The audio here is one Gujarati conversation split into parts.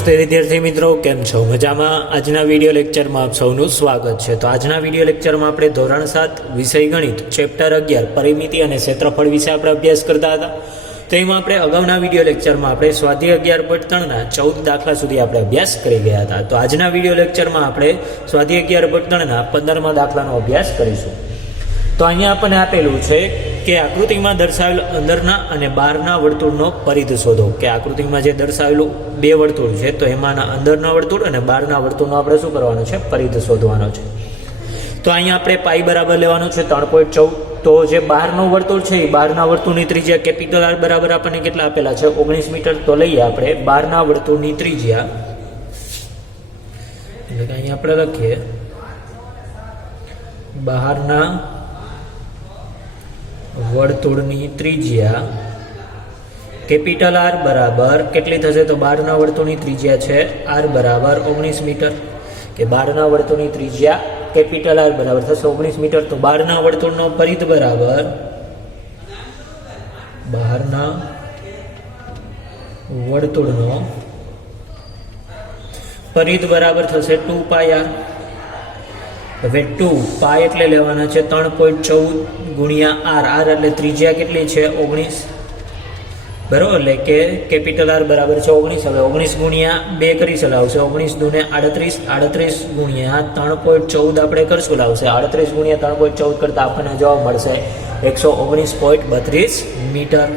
નમસ્તે વિદ્યાર્થી મિત્રો, કેમ છો? મજામાં? આજના વિડીયો લેક્ચરમાં આપ સૌનું સ્વાગત છે. તો આજના વિડીયો લેક્ચરમાં આપણે ધોરણ 7 વિષય ગણિત ચેપ્ટર 11 પરિમિતિ અને ક્ષેત્રફળ વિશે આપણે અભ્યાસ કરતા હતા. તો એમાં આપણે અગાઉના વિડીયો લેક્ચરમાં આપણે સ્વાધ્યાય 11.3ના 14 દાખલા સુધી આપણે અભ્યાસ કરી ગયા હતા. તો આજના વિડીયો લેક્ચરમાં આપણે સ્વાધ્યાય 11.3ના 15મા દાખલાનો અભ્યાસ કરીશું. તો અહીંયા આપણને આપેલું છે કે આકૃતિમાં દર્શાવેલ અંદરના અને બહારના વર્તુળનો પરિધ શોધો. કે આકૃતિમાં જે દર્શાવેલું બે વર્તુળ છે, તો એમાંના અંદરના વર્તુળ અને બહારના વર્તુળનો આપણે શું કરવાનું છે? પરિધ શોધવાનો છે. તો અહીંયા આપણે પાઈ બરાબર લેવાનું છે 3.14. તો જે બહારનું વર્તુળ છે એ બહારના વર્તુળની ત્રિજ્યા કેપિટલ આર બરાબર આપણને કેટલા આપેલા છે? 19 મીટર. તો લઈએ આપણે બહારના વર્તુળની ત્રિજ્યા, એટલે કે અહીંયા આપણે લખીએ બહારના વર્તુળની ત્રિજ્યા કેપિટલ આર બરાબર કેટલી થશે? તો બહારના વર્તુળની ત્રિજ્યા છે આર બરાબર 19 મીટર. કે બહારના વર્તુળની ત્રિજ્યા કેપિટલ આર બરાબર થશે 19 મીટર. તો બહારના વર્તુળનો પરિધ બરાબર બહારના વર્તુળનો પરિધ બરાબર થશે 2 પાઈ આર. હવે 2 પાઈ એટલે લેવાના છે 3.14 ગુણ્યા આર. આર એટલે ત્રિજ્યા કેટલી છે? 19. બરાબર, એટલે કે કેપિટલ આર બરાબર છે 19. હવે 19 ગુણ્યા 2 કરી ચલાવશે, 19 દૂને 38. 38 ગુણ્યા 3.14 આપણે કરશું લાવશે. 38 ગુણ્યા 3.14 કરતા આપણને જવાબ મળશે 119.32 મીટર.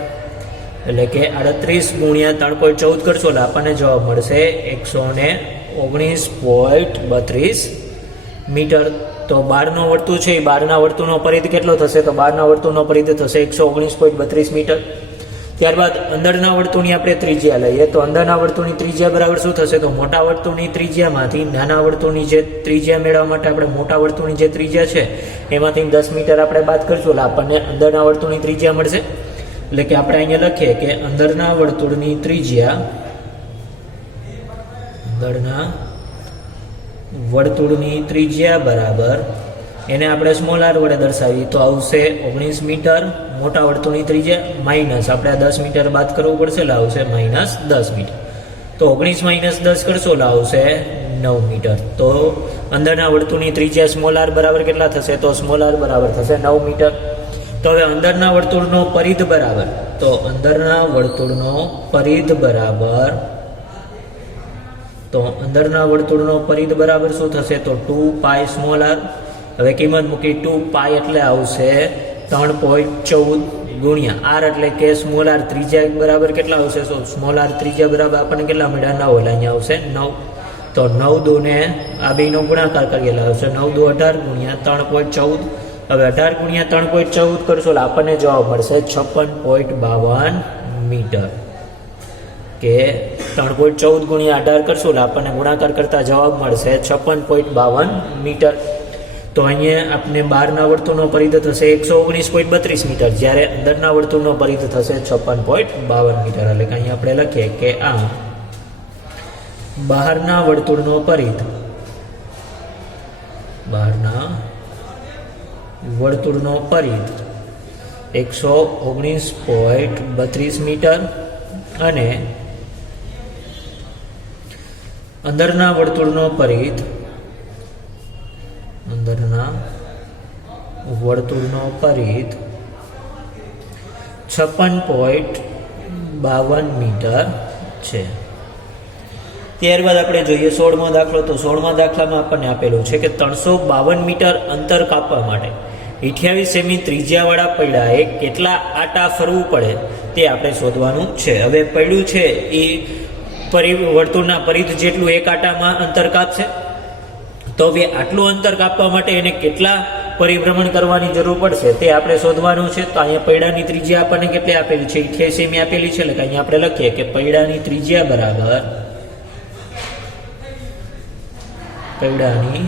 એટલે કે 38 ગુણ્યા 3.14 કરશું એટલે આપણને જવાબ મળશે 119.32 મીટર. તો બહારનો વર્તુળ છે એ બહારના વર્તુળનો પરિધ કેટલો થશે? તો બહારના વર્તુળનો પરિધ થશે 119.32 મીટર. ત્યારબાદ અંદરના વર્તુળની આપણે ત્રિજ્યા લઈએ. તો અંદરના વર્તુળની ત્રિજ્યા બરાબર શું થશે? તો મોટા વર્તુળની ત્રિજ્યામાંથી નાના વર્તુળની જે ત્રિજ્યા મેળવવા માટે આપણે મોટા વર્તુળની જે ત્રિજ્યા છે એમાંથી 10 મીટર આપણે બાદ કરશું એટલે આપણને અંદરના વર્તુળની ત્રિજ્યા મળશે. એટલે કે આપણે અહીંયા લખીએ કે અંદરના વર્તુળની ત્રિજ્યા વર્તુળની ત્રિજ્યા બરાબર, એને આપણે સ્મોલ આર વડે દર્શાવીએ તો આવશે 19 મીટર. મોટા વર્તુળની ત્રિજ્યા માઇનસ આપણે 10 મીટર બાદ કરવું પડશે એટલે આવશે માઇનસ 10 મીટર. તો 19 માઇનસ 10 કરશો એટલે આવશે 9 મીટર. તો અંદરના વર્તુળની ત્રિજ્યા સ્મોલ આર બરાબર કેટલા થશે? તો સ્મોલ આર બરાબર થશે 9 મીટર. તો હવે અંદરના વર્તુળનો પરિધ બરાબર, તો અંદરના વર્તુળનો પરિધ બરાબર, તો અંદરના વર્તુળનો પરિધ બરાબર શું થશે? તો 2 પાઈ સ્મોલ આર. હવે કિંમત મૂકી 2 પાઈ એટલે આવશે 3.14 ગુણ્યા આર એટલે કે સ્મોલ આર ત્રિજ્યા બરાબર કેટલા આવશે? તો સ્મોલ આર ત્રિજ્યા બરાબર આપણને કેટલા મળ્યા? 9. એટલે અહીંયા આવશે 9. તો 9 દૂને આ બેનો ગુણાકાર કરીએ આવશે 9 દુ 18 ગુણ્યા 3.14. હવે 18 ગુણ્યા 3.14 કરશો એટલે આપણને જવાબ મળશે 56.52 મીટર. કે 3.14 ગુણ્યા 18 કરશું એટલે આપણને ગુણાકાર કરતા જવાબ મળશે 56.52 મીટર. તો અહીંયા આપણે બહારના વર્તુળનો પરિધ થશે 119.32 મીટર, જ્યારે અંદરના વર્તુળનો પરિધ થશે 56.52 મીટર. એટલે કે અહીંયા આપણે લખીએ કે આ બહારના વર્તુળનો પરિધ, બહારના વર્તુળનો પરિધ 119.32 મીટર અને અંદરના વર્તુળનો પરિધ, અંદરના વર્તુળનો પરિધ 56.52 મીટર છે. ત્યારબાદ આપણે જોઈએ 16મો દાખલો. તો 16મા દાખલામાં આપણને આપેલું છે કે 352 મીટર અંતર કાપવા માટે 28 સેમી ત્રિજ્યાવાળા પૈડાએ કેટલા આટા ફરવું પડે તે આપણે શોધવાનું છે. હવે પૈડું છે એ વર્તુળના પરિધ જેટલું એક આટામાં અંતર કાપશે. તો હવે આટલું અંતર કાપવા માટે એને કેટલા પરિભ્રમણ કરવાની જરૂર પડશે તે આપણે શોધવાનું છે. તો અહીંયા પૈડાની ત્રિજ્યા આપણને કેટલી આપેલી છે? 28 સેમી આપેલી છે. એટલે અહીંયા આપણે લખીએ કે પૈડાની ત્રિજ્યા બરાબર, પૈડાની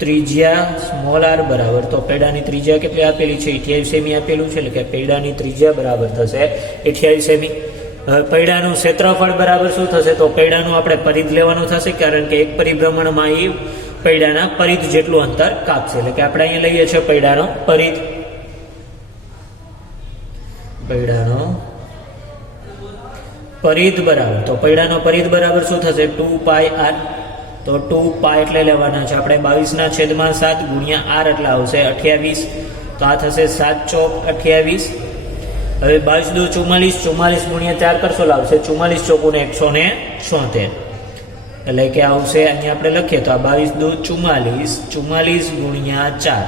ત્રિજ્યા સ્મોલ આર બરાબર, તો પૈડાની ત્રિજ્યા કેટલી આપેલી છે? 28 સેમી આપેલું છે. એટલે કે પૈડાની ત્રિજ્યા બરાબર થશે 28 સેમી. પૈડાનું ક્ષેત્રફળ બરાબર શું થશે? તો પૈડાનું આપણે પરિધ લેવાનું થશે, કારણ કે એક પરિભ્રમણમાં એ પૈડાના પરિધ જેટલું અંતર કાપશે. એટલે કે આપણે અહીંયા લઈએ છીએ પૈડાનો પરિધ. પૈડાનો પરિધ બરાબર, તો પૈડાનો પરિધ બરાબર શું થશે? 2πr. તો 2π એટલે લેવાના છે આપણે 22/7 ગુણ્યા r એટલે આવશે 28. તો આ થશે 7 ચોક 28. હવે 22 દુ 44, 44 ગુણ્યા 4 કરશો લાવશે 44 ચોકુને 176. એટલે કે આવશે અહીંયા આપણે લખીએ તો આ 22 દુ 44, 44 ગુણ્યા 4.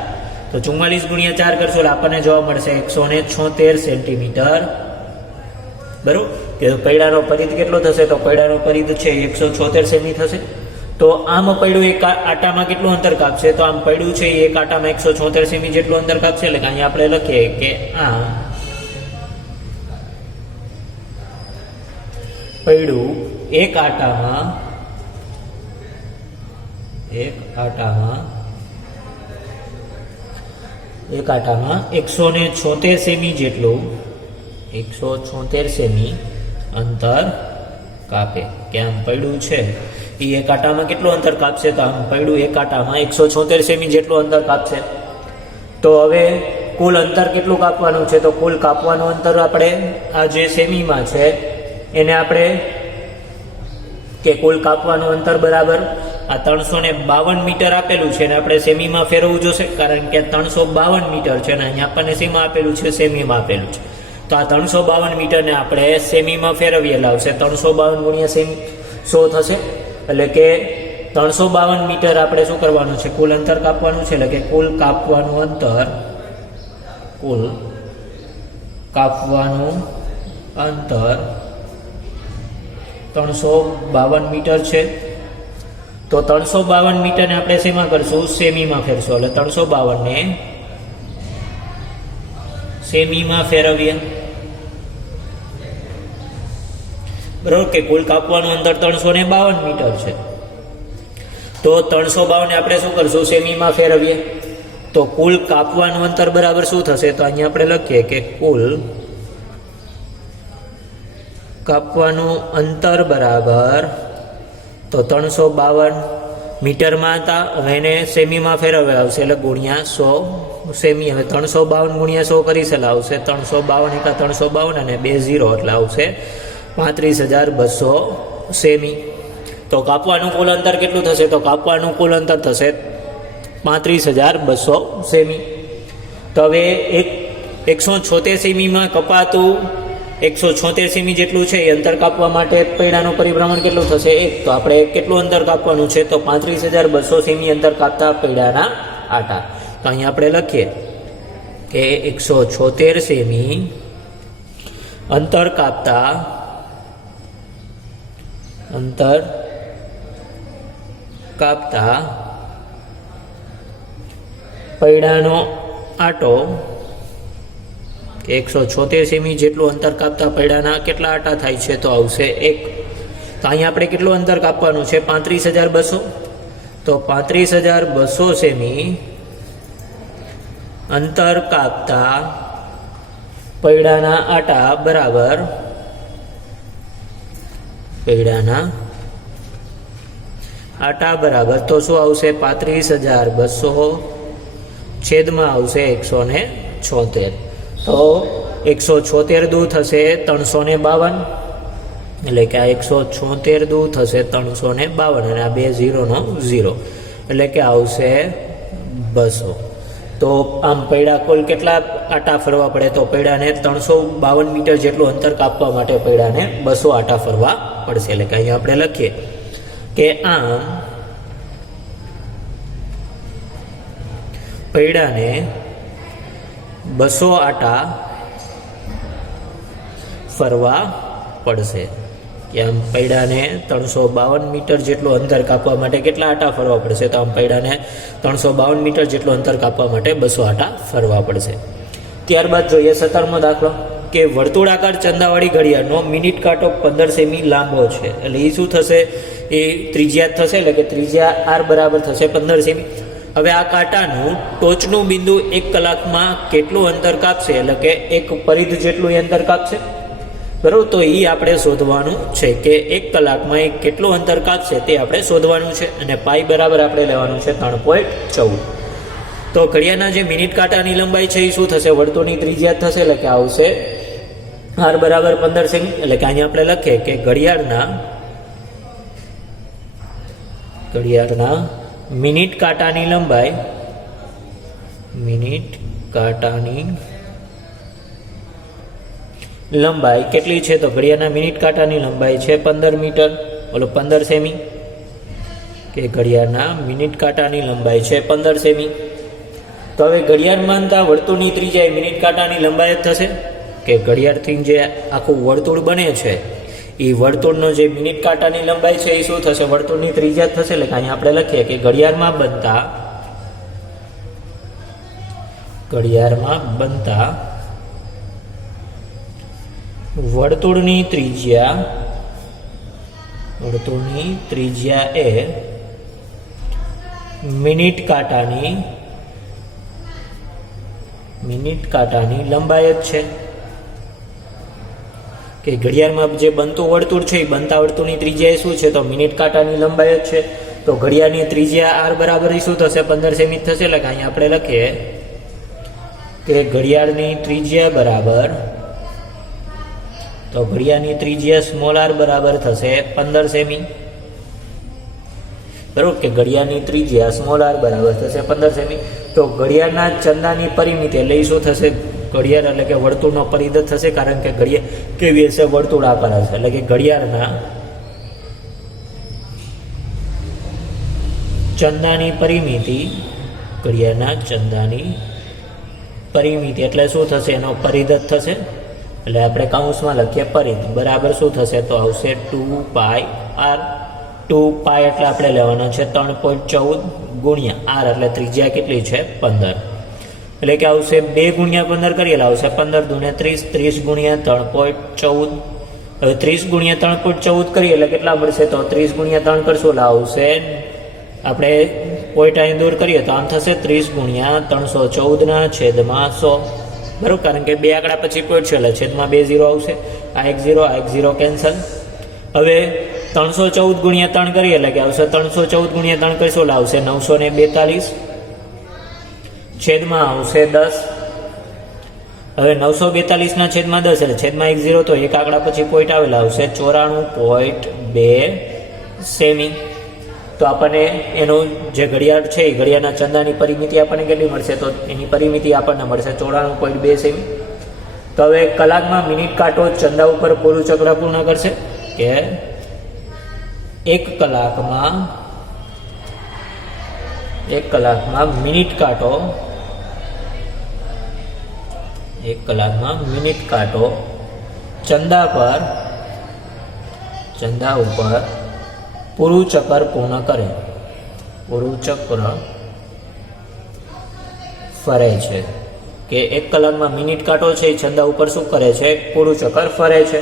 તો 44 ગુણ્યા 4 કરશો એટલે આપણને જોવા મળશે 176 સેન્ટીમીટર. બરોબર કે પૈડાનો પરિધ કેટલો થશે? તો પૈડાનો પરિધ છે 176 સેમી થશે. તો આમ પૈડું એક આટામાં કેટલું અંતર કાપશે? તો આમ પૈડું છે એક આટામાં 176 સેમી જેટલું અંતર કાપશે. એટલે કે અહીંયા આપણે લખીએ કે આ પૈડું એક આટામાં 176 સેમી જેટલું 176 સેમી અંતર કાપે. કે આમ પૈડું છે એ એક આટામાં કેટલું અંતર કાપશે? તો આમ પૈડું એક આટામાં 176 સેમી જેટલું અંતર કાપશે. તો હવે કુલ અંતર કેટલું કાપવાનું છે? તો કુલ કાપવાનું અંતર આપણે આ જે સેમીમાં છે એને આપણે કે કુલ કાપવાનું અંતર બરાબર આ 352 મીટર આપેલું છે ને આપણે સેમીમાં ફેરવવું જોશે, કારણ કે 352 મીટર છે ને અહીંયા આપણને શેમાં આપેલું છે? સેમીમાં આપેલું છે. તો આ 352 મીટરને આપણે સેમીમાં ફેરવીએ લાવશે 352 ગુણ્યા સેમી 100 થશે. એટલે કે 352 મીટર આપણે શું કરવાનું છે? કુલ અંતર કાપવાનું છે. એટલે કે કુલ કાપવાનું અંતર 352 મીટર છે. તો 352 મીટરને આપણે શેમાં કરશું? સેમીમાં ફેરશું. એટલે 352 ને સેમીમાં ફેરવીએ. બરોબર કે કુલ કાપવાનું અંતર 352 મીટર છે. તો 352 ને આપણે શું કરશું? સેમીમાં ફેરવીએ. તો કુલ કાપવાનું અંતર બરાબર શું થશે? તો અહીંયા આપણે લખીએ કે કુલ કાપવાનું અંતર બરાબર, તો 352 મીટરમાં હતા, હવે એને સેમીમાં ફેરવે આવશે એટલે ગુણ્યા 100 સેમી. હવે 352 ગુણ્યા 100 કરી છે આવશે 352 એકા 352 અને 2 0 એટલે આવશે 35,200 સેમી. તો કાપવાનું કુલ અંતર કેટલું થશે? તો કાપવાનું કુલ અંતર થશે 35,200 સેમી. તો હવે 176 સેમીમાં કપાતું 176 સેમી જેટલું છે એ અંતર કાપવા માટે પૈડાનું પરિભ્રમણ કેટલું થશે? 1. તો આપણે કેટલું અંતર કાપવાનું છે? તો 35,200 સેમી અંતર કાપતા પૈડાના આટા. તો અહીંયા આપણે લખીએ કે 176 સેમી અંતર કાપતા પૈડાનો આટો 176 સેમી જેટલું અંતર કાપતા પૈડાના કેટલા આટા થાય છે? તો આવશે 1. તો અહીંયા આપણે કેટલું અંતર કાપવાનું છે? 35,200. તો 35,200 સેમી અંતર કાપતા પૈડાના આટા બરાબર તો શું આવશે? 35,200 છેદમાં આવશે 176. તો 176 દૂર થશે 352. એટલે કે આ 176 દૂર થશે 352 અને આ 2 0 નો 0 એટલે કે આવશે 200. તો આમ પૈડા કુલ કેટલા આટા ફરવા પડે? તો પૈડાને 352 મીટર જેટલું અંતર કાપવા માટે પૈડાને 200 આટા ફરવા પડશે. એટલે કે અહીંયા આપણે લખીએ કે આમ પૈડાને 200 આટા ફરવા પડશે. કે આમ પૈડાને 352 મીટર જેટલું અંતર કાપવા માટે કેટલા આટા ફરવા પડશે? તો આમ પૈડાને 352 મીટર જેટલું અંતર કાપવા માટે 200 આટા ફરવા પડશે. ત્યારબાદ જોઈએ 17મો દાખલો કે વર્તુળાકાર ચંદાવાળી ઘડિયાળનો મિનિટ કાંટો 15 સેમી લાંબો છે. એટલે એ શું થશે? એ ત્રિજ્યા થશે. એટલે કે ત્રિજ્યા r બરાબર થશે 15 સેમી. હવે આ કાંટાનું ટોચનું બિંદુ 1 કલાકમાં કેટલું અંતર કાપશે? એટલે કે એક પરિધ જેટલું એ અંતર કાપશે. બરાબર, તો એ આપણે શોધવાનું છે કે 1 કલાકમાં એ કેટલું અંતર કાપશે તે આપણે શોધવાનું છે. અને પાઈ બરાબર આપણે લેવાનું છે 3.14. તો ઘડિયાળના જે મિનિટ કાંટાની લંબાઈ છે એ શું થશે? વર્તુળની ત્રિજ્યા થશે. એટલે કે આવશે આર બરાબર 15 સેમી, એટલે કે અહીંયા આપણે લખીએ કે ઘડિયાળના મિનિટ કાંટાની લંબાઈ કેટલી છે? તો ઘડિયાળના મિનિટ કાંટાની લંબાઈ છે 15 મીટર, ઓલો 15 સેમી, કે ઘડિયાળના મિનિટ કાંટાની લંબાઈ છે 15 સેમી. તો હવે ઘડિયાળ માનતા વર્તુળની ત્રિજ્યા મિનિટ કાંટાની લંબાઈ જ થશે, કે ઘડિયાળથી જે આખું વર્તુળ બને છે એ વર્તુળનો જે મિનિટ કાંટાની લંબાઈ છે એ શું થશે? વર્તુળની ત્રિજ્યા થશે. એટલે કે અહીંયા આપણે લખીએ કે ઘડિયાળમાં બનતા વર્તુળની ત્રિજ્યા એ મિનિટ કાંટાની લંબાઈ જ છે. કે ઘડિયાળમાં જે બનતું વર્તુળ છે એ બનતા વર્તુળની ત્રિજ્યા શું છે? તો મિનિટ કાંટાની લંબાઈ જ છે. તો ઘડિયાળની ત્રિજ્યા આર બરાબર શું થશે? 15 સેમી થશે. એટલે કે અહીંયા આપણે લખીએ કે ઘડિયાળની ત્રિજ્યા સ્મોલ આર બરાબર થશે 15 સેમી. બરોબર, કે ઘડિયાળની ત્રિજ્યા સ્મોલ આર બરાબર થશે 15 સેમી. તો ઘડિયાળના ચંદાની પરિમિતિ એટલે શું થશે? ઘડિયાળ એટલે કે વર્તુળનો પરિઘ થશે, કારણ કે ઘડિયાળ કેવી હશે? વર્તુળ આકાર હશે. એટલે કે ઘડિયાળના ચંદાની પરિમિતિ એટલે શું થશે? એનો પરિઘ થશે. એટલે આપણે કૌંસમાં લખીએ પરિઘ બરાબર શું થશે? તો આવશે 2πr. 2π એટલે આપણે લેવાનો છે 3.14 ગુણ્યા r, એટલે ત્રિજ્યા કેટલી છે? 15. એટલે કે આવશે 2 ગુણ્યા 15 કરીએ એટલે આવશે 15 દુને 30, 30 ગુણ્યા 3.14. હવે 30 ગુણ્યા 3.14 કરીએ એટલે કેટલા મળશે? તો 30 ગુણ્યા 3 કરશું એટલે આવશે, આપણે પોઈન્ટ અહીં દૂર કરીએ તો આમ થશે 30 ગુણ્યા 314/100. બરાબર, કારણ કે 2 આંકડા પછી પોઈન્ટ છે એટલે છેદમાં 2 0 આવશે. આ એક 0 કેન્સલ. હવે 314 ગુણ્યા 3 કરીએ એટલે કે આવશે 314 ગુણ્યા 3 કરીશું એટલે આવશે 942 છેદમાં આવશે 10. હવે 942 ના છેદમાં 10 એટલે છેદમાં 1 0, તો એક આંકડા પછી પોઈન્ટ આવેલા આવશે 94.2 સેમી. તો આપણને એનું જે ઘડિયાળ છે એ ઘડિયાળના ચંદાની પરિમિતિ આપણને કેટલી મળશે? તો એની પરિમિતિ આપણને મળશે 94.2 સેમી. તો હવે કલાકમાં મિનિટ કાંટો ચંદા ઉપર પૂરું ચક્ર પૂર્ણ કરશે, કે 1 કલાકમાં મિનિટ કાંટો ચંદા ઉપર પૂરું ચક્ર પૂર્ણ કરે, પૂરું ચક્ર ફરે છે. કે 1 કલાકમાં મિનિટ કાંટો છે એ ચંદા ઉપર શું કરે છે? પૂરું ચક્ર ફરે છે.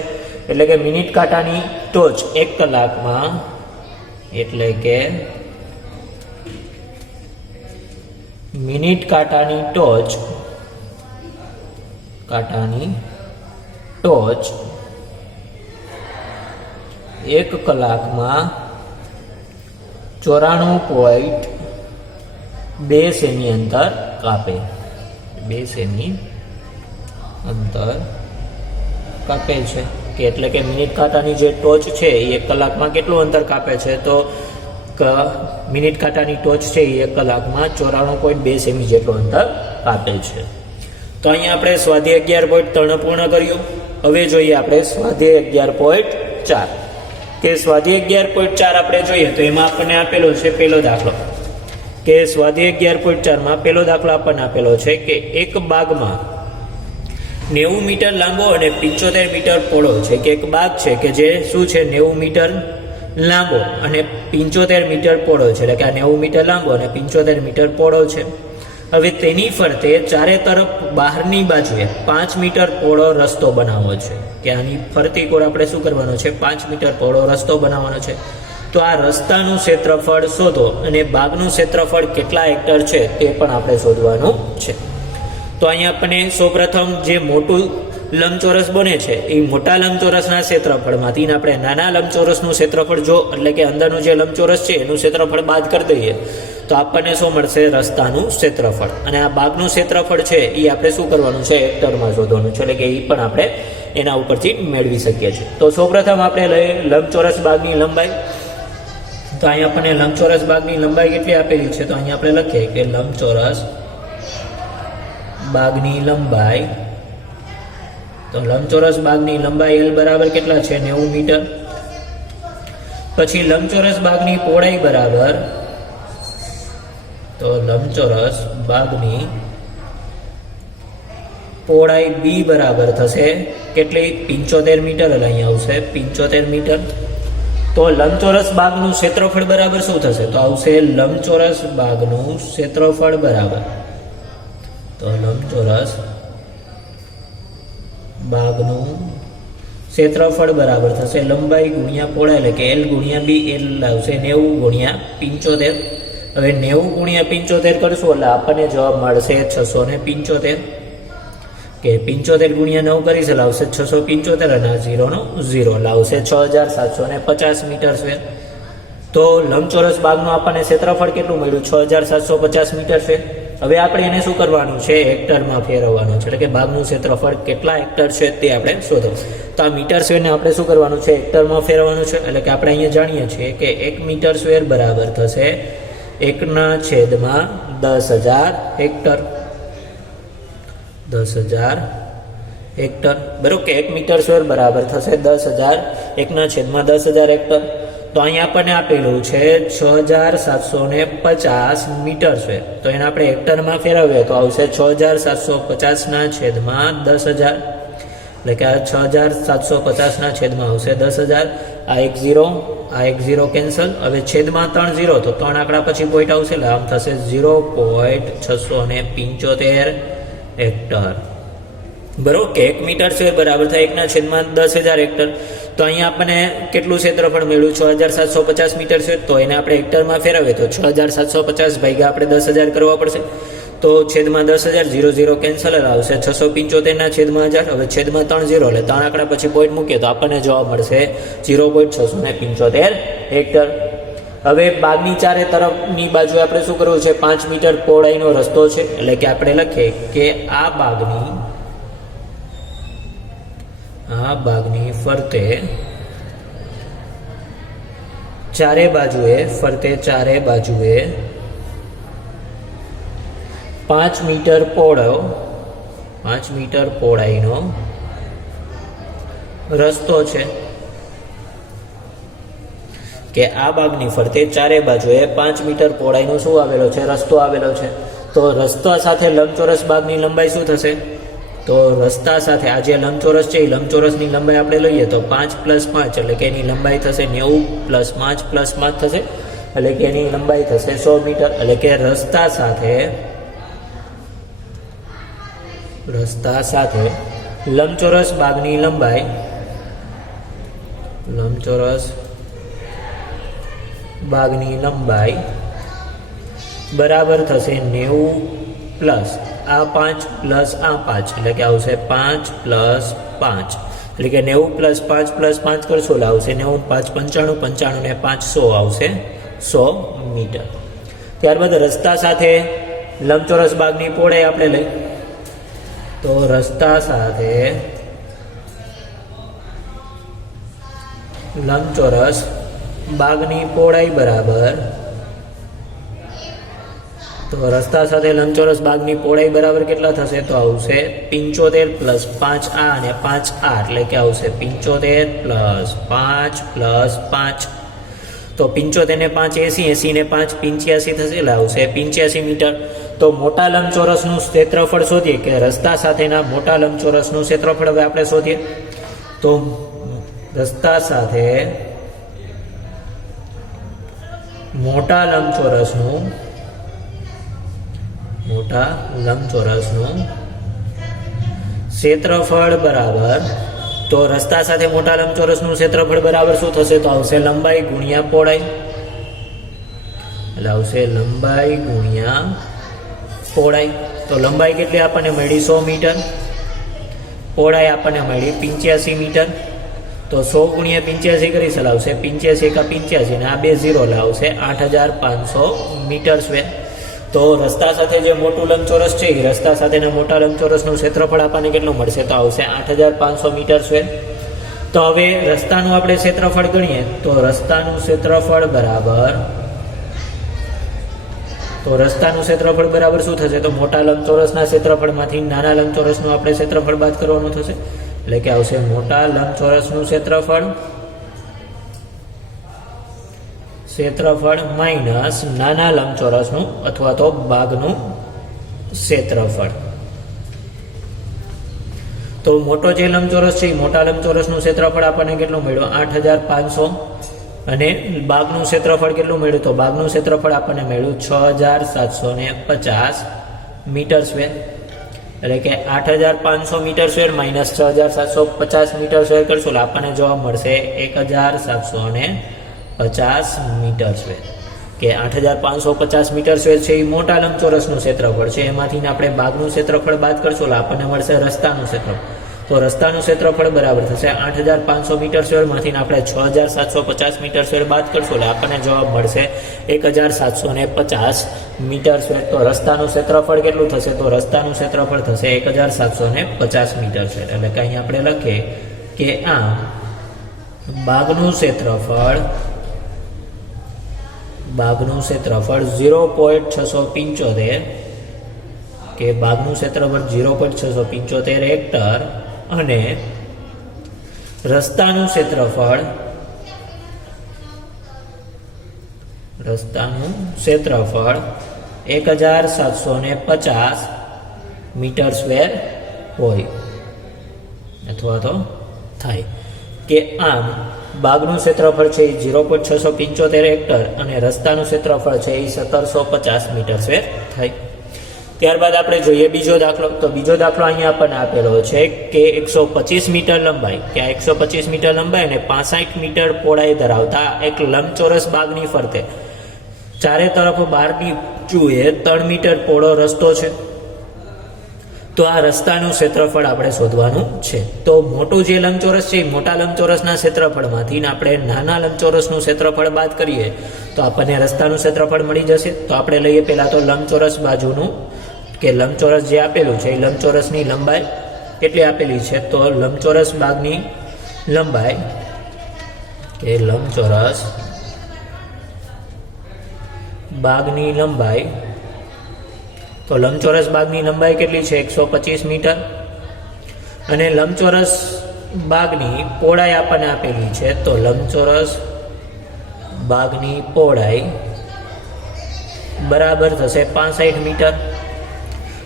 એટલે કે મિનિટ કાંટાની ટોચ 1 કલાકમાં, એટલે કે મિનિટ કાંટાની ટોચ 1 કલાકમાં 94.2 સેમી અંતર કાપે. 2 સેમી અંતર કાપે છે. કે એટલે કે મિનિટ કાંટાની જે ટોચ છે એ 1 કલાકમાં કેટલું અંતર કાપે છે? તો મિનિટ કાંટાની ટોચ છે એ 1 કલાકમાં 94.2 સેમી જેટલું અંતર કાપે છે. તો અહીંયા આપણે સ્વાધ્યાય 11.3 પૂર્ણ કર્યું. હવે જોઈએ આપણે સ્વાધ્યાય 11.4. કે સ્વાધ્યાય 11.4 આપણે જોઈએ તો એમાં આપણને આપેલો છે પહેલો દાખલો. કે સ્વાધ્યાય 11.4 પહેલો દાખલો આપણને આપેલો છે કે એક બાગમાં 90 મીટર લાંબો અને 75 મીટર પહોળો છે. કે એક બાગ છે કે જે શું છે? 90 મીટર લાંબો અને 75 મીટર પહોળો છે. એટલે કે આ 90 મીટર લાંબો અને 75 મીટર પહોળો છે. હવે તેની ફરતે ચારે તરફ બહારની બાજુએ 5 મીટર પહોળો રસ્તો બનાવવો છે. કે આની ફરતી કોર આપણે શું કરવાનો છે? 5 મીટર પહોળો રસ્તો બનાવવાનો છે. તો આ રસ્તાનું ક્ષેત્રફળ શોધો અને બાગનું ક્ષેત્રફળ કેટલા હેક્ટર છે તે પણ આપણે શોધવાનું છે. તો અહીંયા આપણને સૌપ્રથમ જે મોટું લંબચોરસ બને છે એ મોટા લંબચોરસના ક્ષેત્રફળમાંથી આપણે નાના લંબચોરસનું ક્ષેત્રફળ જો એટલે કે અંદરનું જે લંબચોરસ છે એનું ક્ષેત્રફળ બાદ કરી દઈએ તો આપણને શું મળશે? રસ્તાનું ક્ષેત્રફળ. અને આ બાગનું ક્ષેત્રફળ છે એ આપણે શું કરવાનું છે? હેક્ટરમાં શોધવાનું છે. એટલે કે એ પણ આપણે એના ઉપરથી મેળવી શકીએ છીએ. તો સૌપ્રથમ આપણે લઈએ લંબચોરસ બાગની લંબાઈ. તો અહીંયા આપણને લંબચોરસ બાગની લંબાઈ કેટલી આપેલી છે? તો અહીંયા આપણે લખીએ કે લંબચોરસ બાગની લંબાઈ. તો લંબચોરસ બાગની લંબાઈ L બરાબર કેટલા છે? 90 મીટર. પછી લંબચોરસ બાગની પહોળાઈ બરાબર, તો લંબચોરસ બાગની પહોળાઈ B બરાબર થશે કેટલી? 75 મીટર. એટલે અહીંયા આવશે 75 મીટર. તો લંબચોરસ બાગનું ક્ષેત્રફળ બરાબર શું થશે? તો આવશે લંબચોરસ બાગનું ક્ષેત્રફળ બરાબર, તો લંબચોરસ બાગનું ક્ષેત્રફળ બરાબર થશે લંબાઈ ગુણ્યા પહોળાઈ, એટલે કે L ગુણ્યા B. L આવશે 90 ગુણ્યા 75. હવે 90 ગુણ્યા 75 કરશું એટલે આપણને જવાબ મળશે 675. કે 75 ગુણ્યા 9 કરીશ એટલે આવશે 675 અને 0 નો 0 લાવશે 6750 મીટર સ્ક્વેર. તો લંબચોરસ બાગનું આપણને ક્ષેત્રફળ કેટલું મળ્યું? 6750 મીટર સ્ક્વેર. હવે આપણે એને શું કરવાનું છે? હેક્ટરમાં ફેરવવાનું છે, એટલે કે બાગનું ક્ષેત્રફળ કેટલા હેક્ટર છે તે આપણે શોધો. તો આ મીટર સ્ક્વેરને આપણે શું કરવાનું છે? હેક્ટરમાં ફેરવવાનું છે. એટલે કે આપણે અહીંયા જાણીએ છીએ કે 1 મીટર સ્ક્વેર બરાબર થશે 1/10,000 હેક્ટર. 10,000 હેક્ટર બરોબર, કે 1 મીટર સ્ક્વેર બરાબર થશે 10,000. 1/10,000 હેક્ટર. તો અહીંયા આપણને આપેલું છે 6750 મીટર સ્ક્વેર. તો એને આપણે હેક્ટરમાં ફેરવીએ તો આવશે 6750/10,000. એટલે કે આ 6750 આવશે 10,000. આ 1 0, આ 1 0 કેન્સલ. હવે છેદમાં 3 0, તો 3 આંકડા પછી પોઈન્ટ આવશે એટલે આમ થશે 0.675 હેક્ટર. બરોબર, કે 1 મીટર સ્ક્વેર બરાબર થાય 1/10,000 હેક્ટર. તો અહીંયા આપણને કેટલું ક્ષેત્રફળ મળ્યું? 6750 મીટર છે. તો એને આપણે હેક્ટરમાં ફેરવીએ તો 6750 ભાગ્યા આપણે 10,000 કરવા પડશે. તો છેદમાં 10,000, 0 0 કેન્સલ આવશે 675/1000. હવે છેદમાં 3 0, એટલે 3 આંકડા પછી પોઈન્ટ મૂકીએ તો આપણને જવાબ મળશે 0.675 હેક્ટર. હવે બાગની ચારે તરફની બાજુ આપણે શું કરવું છે? 5 મીટર પહોળાઈનો રસ્તો છે. એટલે કે આપણે લખીએ કે આ બાગની ફરતે ચારે બાજુએ 5 મીટર પહોળાઈનો રસ્તો છે. કે આ બાગની ફરતે ચારે બાજુએ 5 મીટર પહોળાઈનો શું આવેલો છે? રસ્તો આવેલો છે. તો રસ્તા સાથે લંબચોરસ બાગની લંબાઈ શું થશે? તો રસ્તા સાથે આ જે લંબચોરસ છે એ લંબચોરસની લંબાઈ આપણે લઈએ તો 5 + 5, એટલે કે એની લંબાઈ થશે 90 + 5 + 5 થશે, એટલે કે એની લંબાઈ થશે 100 મીટર. એટલે કે રસ્તા સાથે લંબચોરસ બાગની લંબાઈ બરાબર થશે 90 + આ 5 + આ 5, એટલે કે આવશે 5 + 5, એટલે કે 90 + 5 + 5 કરશો એટલે આવશે 90 5 95, 95 ને 5 100 આવશે 100 મીટર. ત્યારબાદ રસ્તા સાથે લંબચોરસ બાગની પહોળાઈ આપણે લઈ તો રસ્તા સાથે લંબચોરસ બાગની પહોળાઈ બરાબર, તો રસ્તા સાથે લંબચોરસ બાગની પહોળાઈ બરાબર કેટલા થશે? તો આવશે 75 + 5a અને 5a, એટલે કે આવશે 75 + 5 + 5. તો 75 ને 5 80, 80 ને 5 85 થશે, એટલે આવશે 85 મીટર. તો મોટા લંબચોરસનું ક્ષેત્રફળ શોધીએ, કે રસ્તા સાથેના મોટા લંબચોરસનું ક્ષેત્રફળ હવે આપણે શોધીએ. તો રસ્તા સાથે મોટા લંબચોરસનું ક્ષેત્રફળ બરાબર, તો રસ્તા સાથે મોટા લંબચોરસનું ક્ષેત્રફળ બરાબર શું થશે? તો આવશે લંબાઈ ગુણ્યા પહોળાઈ, એટલે આવશે લંબાઈ ગુણ્યા પહોળાઈ. તો લંબાઈ કેટલી આપણને મળી? 100 મીટર. પહોળાઈ આપણને મળી 85 મીટર. તો 100 ગુણ્યા 85 કરી આવશે 85 × 85, અને આ 2 0 લાવશે 8500 મીટર સ્ક્વેર. તો રસ્તા સાથે જે મોટું લંબચોરસ છે એ રસ્તા સાથેના મોટા લંબચોરસનું ક્ષેત્રફળ આપણને કેટલું મળશે? તો આવશે 8500 મીટર સ્ક્વેર. તો હવે રસ્તાનું આપણે ક્ષેત્રફળ ગણીએ તો રસ્તાનું ક્ષેત્રફળ બરાબર શું થશે? તો મોટા લંબચોરસના ક્ષેત્રફળમાંથી નાના લંબચોરસનું આપણે ક્ષેત્રફળ બાદ કરવાનું થશે. એટલે કે આવશે મોટા લંબચોરસનું ક્ષેત્રફળ માઇનસ નાના લંબચોરસનું અથવા તો ભાગનું ક્ષેત્રફળ. તો મોટો જે લંબચોરસ છે એ મોટા લંબચોરસનું ક્ષેત્રફળ આપણને કેટલું મળ્યું? 8500. અને ભાગનું ક્ષેત્રફળ કેટલું મળ્યું? તો ભાગનું ક્ષેત્રફળ આપણને મળ્યું 6750 મીટર સ્ક્વેર. એટલે કે 8500 metre square minus 6750 metre square કરશું એટલે આપણને જવાબ મળશે 1750 મીટર સ્ક્વેર. કે 8550 મીટર સ્ક્વેર છે એ મોટા લંબચોરસનું ક્ષેત્રફળ છે. એમાંથી આપણે ભાગનું ક્ષેત્રફળ બાદ કરશું એટલે આપણને મળશે રસ્તાનું ક્ષેત્રફળ. તો રસ્તાનું ક્ષેત્રફળ બરાબર થશે 8500 મીટર સ્ક્વેર માંથી આપણે 6750 મીટર સ્ક્વેર બાદ કરશું એટલે આપણને જવાબ મળશે 1750 મીટર સ્ક્વેર. તો રસ્તાનું ક્ષેત્રફળ કેટલું થશે? તો રસ્તાનું ક્ષેત્રફળ થશે 1750 મીટર સ્ક્વેર. એટલે કે અહીં આપણે લખીએ કે આ ભાગનું ક્ષેત્રફળ 0.675 કે ભાગનું ક્ષેત્રફળ 0.675 હેક્ટર અને રસ્તાનું ક્ષેત્રફળ 1750 મીટર સ્ક્વેર હોય અથવા તો થાય. કે આમ ભાગનું ક્ષેત્રફળ છે એ 0.675 હેક્ટર અને રસ્તાનું ક્ષેત્રફળ છે એ 1750 મીટર સ્ક્વેર થાય. ત્યારબાદ આપણે જોઈએ બીજો દાખલો. તો બીજો દાખલો અહીંયા આપણને આપેલો છે કે 125 મીટર લંબાઈ કે આ 125 મીટર લંબાઈ અને 65 મીટર પહોળાઈ ધરાવતા એક લંબચોરસ ભાગની ફરતે ચારે તરફ બહારની જુએ 3 મીટર પહોળો રસ્તો છે. તો આ રસ્તાનું ક્ષેત્રફળ આપણે શોધવાનું છે. તો મોટું જે લંબચોરસ છે એ મોટા લંબચોરસના ક્ષેત્રફળમાંથી આપણે નાના લંબચોરસનું ક્ષેત્રફળ બાદ કરીએ તો આપણને રસ્તાનું ક્ષેત્રફળ મળી જશે. તો આપણે લઈએ પહેલા તો લંબચોરસ બાજુનું કે લંબચોરસ જે આપેલું છે એ લંબચોરસની લંબાઈ કેટલી આપેલી છે? તો લંબચોરસ ભાગની લંબાઈ કે લંબચોરસ ભાગની લંબાઈ તો લંબચોરસ ભાગની લંબાઈ કેટલી છે? 125 મીટર. અને લંબચોરસ ભાગની પહોળાઈ આપણને આપેલી છે. તો લંબચોરસ ભાગની પહોળાઈ બરાબર થશે 65 મીટર.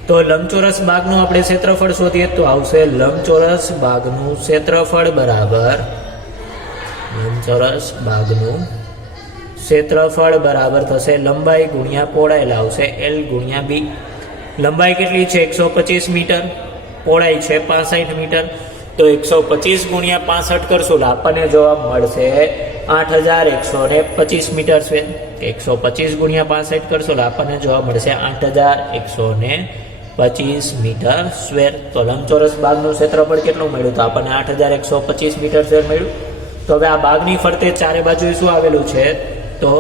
તો લંબચોરસ ભાગનું આપણે ક્ષેત્રફળ શોધીએ તો આવશે લંબચોરસ ભાગનું ક્ષેત્રફળ બરાબર થશે લંબાઈ ગુણ્યા પહોળાઈ લાવશે L ગુણ્યા B. લંબાઈ કેટલી છે? 125 મીટર. પહોળાઈ છે 65 મીટર. તો 125 ગુણ્યા 65 કરશું એટલે આપણને જવાબ મળશે 8125 મીટર સ્ક્વેર. 125 ગુણ્યા 65 કરશું એટલે આપણને જવાબ મળશે 8125 મીટર સ્ક્વેર. તો લંબચોરસ ભાગનું ક્ષેત્રફળ કેટલું મળ્યું? તો આપણને 8125 મીટર સ્ક્વેર મળ્યું. તો હવે આ ભાગની ફરતે ચારે બાજુ શું આવેલું છે? તો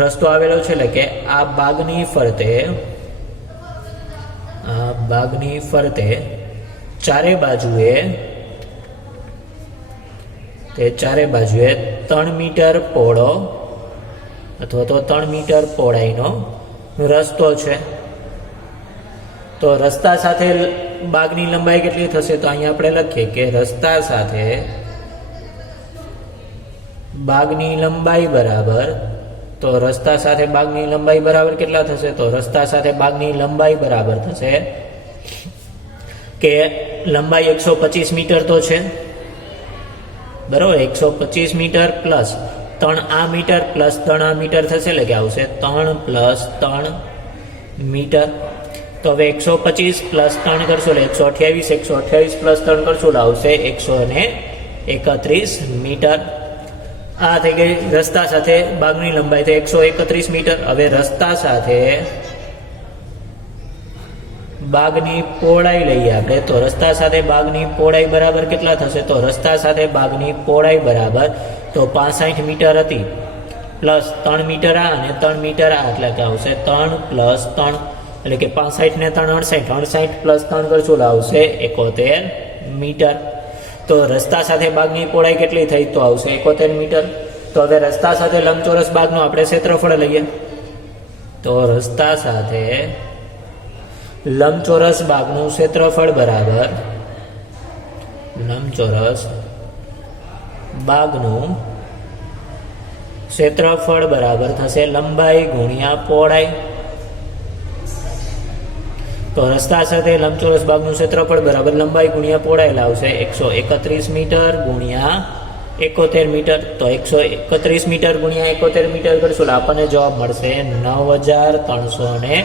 રસ્તો આવેલો છે. એટલે કે આ ભાગની ફરતે ચારે બાજુએ 3 મીટર પહોળો અથવા તો 3 મીટર પહોળાઈનો રસ્તો છે. તો રસ્તા સાથે ભાગની લંબાઈ કેટલી થશે? તો અહીંયા આપણે લખીએ કે રસ્તા સાથે ભાગની લંબાઈ બરાબર કેટલા થશે? તો રસ્તા સાથે ભાગની લંબાઈ બરાબર થશે કે લંબાઈ 125 મીટર તો છે બરોબર. 125 મીટર પ્લસ 3 આ મીટર પ્લસ 3 આ મીટર થશે એટલે કે આવશે 3 પ્લસ 3 મીટર. તો હવે 125 પ્લસ 3 કરશો એટલે 128 પ્લસ 3 કરશો એટલે આવશે 131 મીટર. આ થઈ ગઈ રસ્તા સાથે ભાગની લંબાઈ તો 131 મીટર. હવે રસ્તા સાથે ભાગની પહોળાઈ લઈએ આપણે. તો રસ્તા સાથે ભાગની પહોળાઈ બરાબર કેટલા થશે? તો રસ્તા સાથે ભાગની પહોળાઈ બરાબર તો 65 મીટર હતી. પ્લસ 3 મીટર આ અને 3 મીટર આ એટલે કે આવશે 3 પ્લસ 3 એટલે કે 65 ને 3 68 68 પ્લસ 3 કરશું એટલે આવશે 71 મીટર. તો રસ્તા સાથે બાગની પહોળાઈ કેટલી થઈ તો આવશે 71 મીટર. તો હવે રસ્તા સાથે લંબચોરસ બાગનું આપણે ક્ષેત્રફળ લઈએ. તો રસ્તા સાથે લંબચોરસ બાગનું ક્ષેત્રફળ બરાબર લંબચોરસ બાગનું ક્ષેત્રફળ બરાબર થશે લંબાઈ ગુણ્યા પહોળાઈ. તો રસ્તા સાથે લંબચોરસ બાગનું ક્ષેત્રફળ બરાબર લંબાઈ ગુણ્યા પહોળાઈ લાવશે 131 મીટર ગુણ્યા 71 મીટર. તો 131 મીટર ગુણ્યા 71 મીટર કરશું એટલે આપણને જવાબ મળશે 9301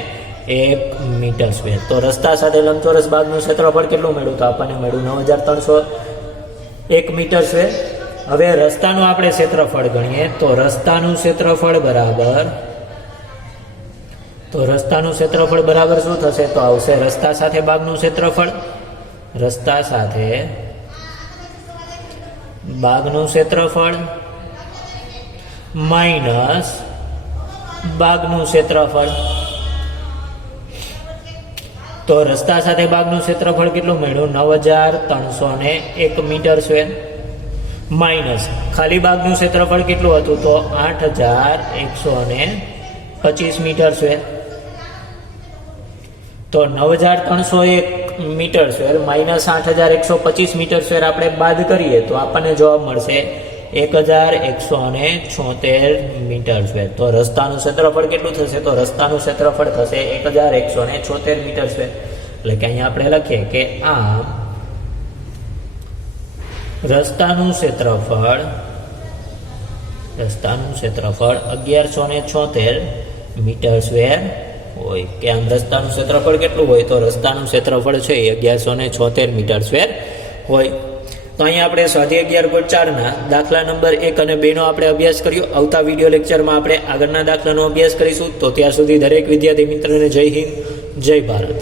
મીટર સ્ક્વેર. તો રસ્તા સાથે લંબચોરસ બાગનું ક્ષેત્રફળ કેટલું મળ્યું તો આપણને મળ્યું 9301 મીટર સ્ક્વેર. હવે રસ્તાનું આપણે ક્ષેત્રફળ ગણીએ તો રસ્તાનું ક્ષેત્રફળ બરાબર શું થશે તો આવશે રસ્તા સાથે બાગનું ક્ષેત્રફળ રસ્તા સાથે બાગનું ક્ષેત્રફળ માઇનસ બાગનું ક્ષેત્રફળ. તો રસ્તા સાથે બાગનું ક્ષેત્રફળ કેટલું મળ્યું 9301 મીટર સ્ક્વેર માઇનસ ખાલી બાગનું ક્ષેત્રફળ કેટલું હતું તો 8125 મીટર સ્ક્વેર. તો 9301 metre square minus 8125 metre square આપણે બાદ કરીએ તો આપણને જવાબ મળશે 1176 મીટર સ્ક્વેર. તો રસ્તાનું ક્ષેત્રફળ કેટલું થશે તો રસ્તાનું ક્ષેત્રફળ થશે 1176 મીટર સ્ક્વેર. એટલે કે અહીંયા આપણે લખીએ કે આમ રસ્તાનું ક્ષેત્રફળ 1176 મીટર સ્ક્વેર હોય. કે આમ રસ્તાનું ક્ષેત્રફળ કેટલું હોય તો રસ્તાનું ક્ષેત્રફળ છે એ 1176 મીટર સ્ક્વેર હોય. તો અહીંયા આપણે સ્વાધ્યાય 11.4 દાખલા નંબર 1 અને 2 નો આપણે અભ્યાસ કર્યો. આવતા વિડીયો લેક્ચરમાં આપણે આગળના દાખલાનો અભ્યાસ કરીશું. તો ત્યાં સુધી દરેક વિદ્યાર્થી મિત્રને જય હિન્દ, જય ભારત.